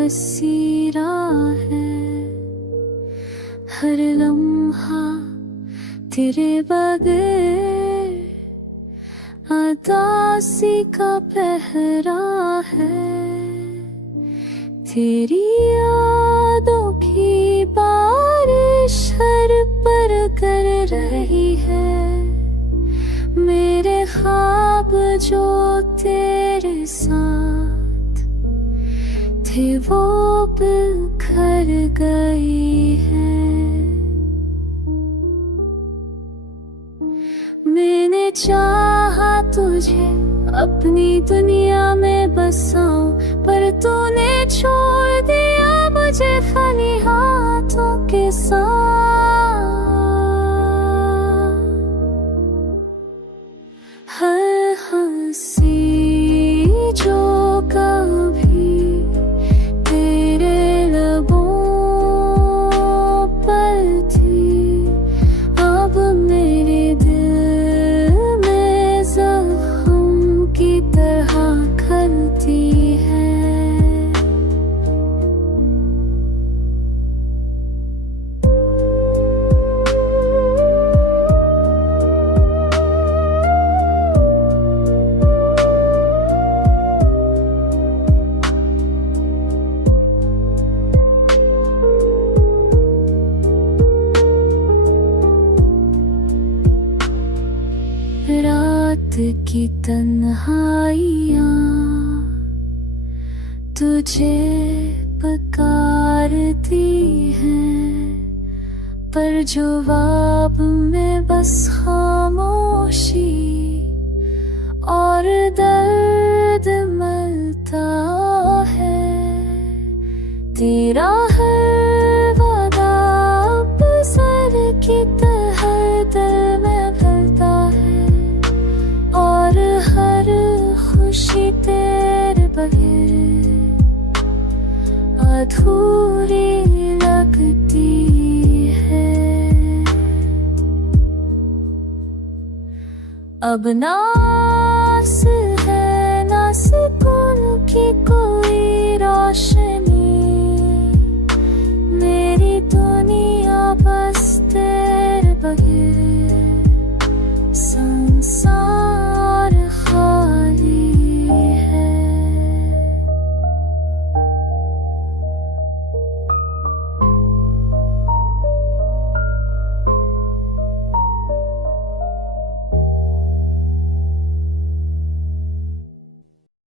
हंसी राह है, हर लम्हा तेरे बगैर उदासी का पहरा है। तेरी यादों की बारिश हर पर कर रही है। मेरे ख्वाब जो तेरे साथ थे वो बिखर गई है। मैंने चाहा तुझे अपनी दुनिया में बसाऊं, पर तूने छोड़ दिया मुझे खाली हाथों के साथ। हर हंसी जो कभी तेरे लबों पर थी, अब मेरे दिल में जख्म की तरह खलती है। रात की तन्हाइयाँ तुझे पुकारती हैं, पर जवाब में बस खामोशी और दर्द मिलता है। तेरा हर वादा अब सर की तरह दिल में फैलता है, और हर खुशी तेरे बगैर अधूरी लगती है। अब ना आस है ना सुकून की कोई रोशनी, मेरी दुनिया बस तेरे बगैर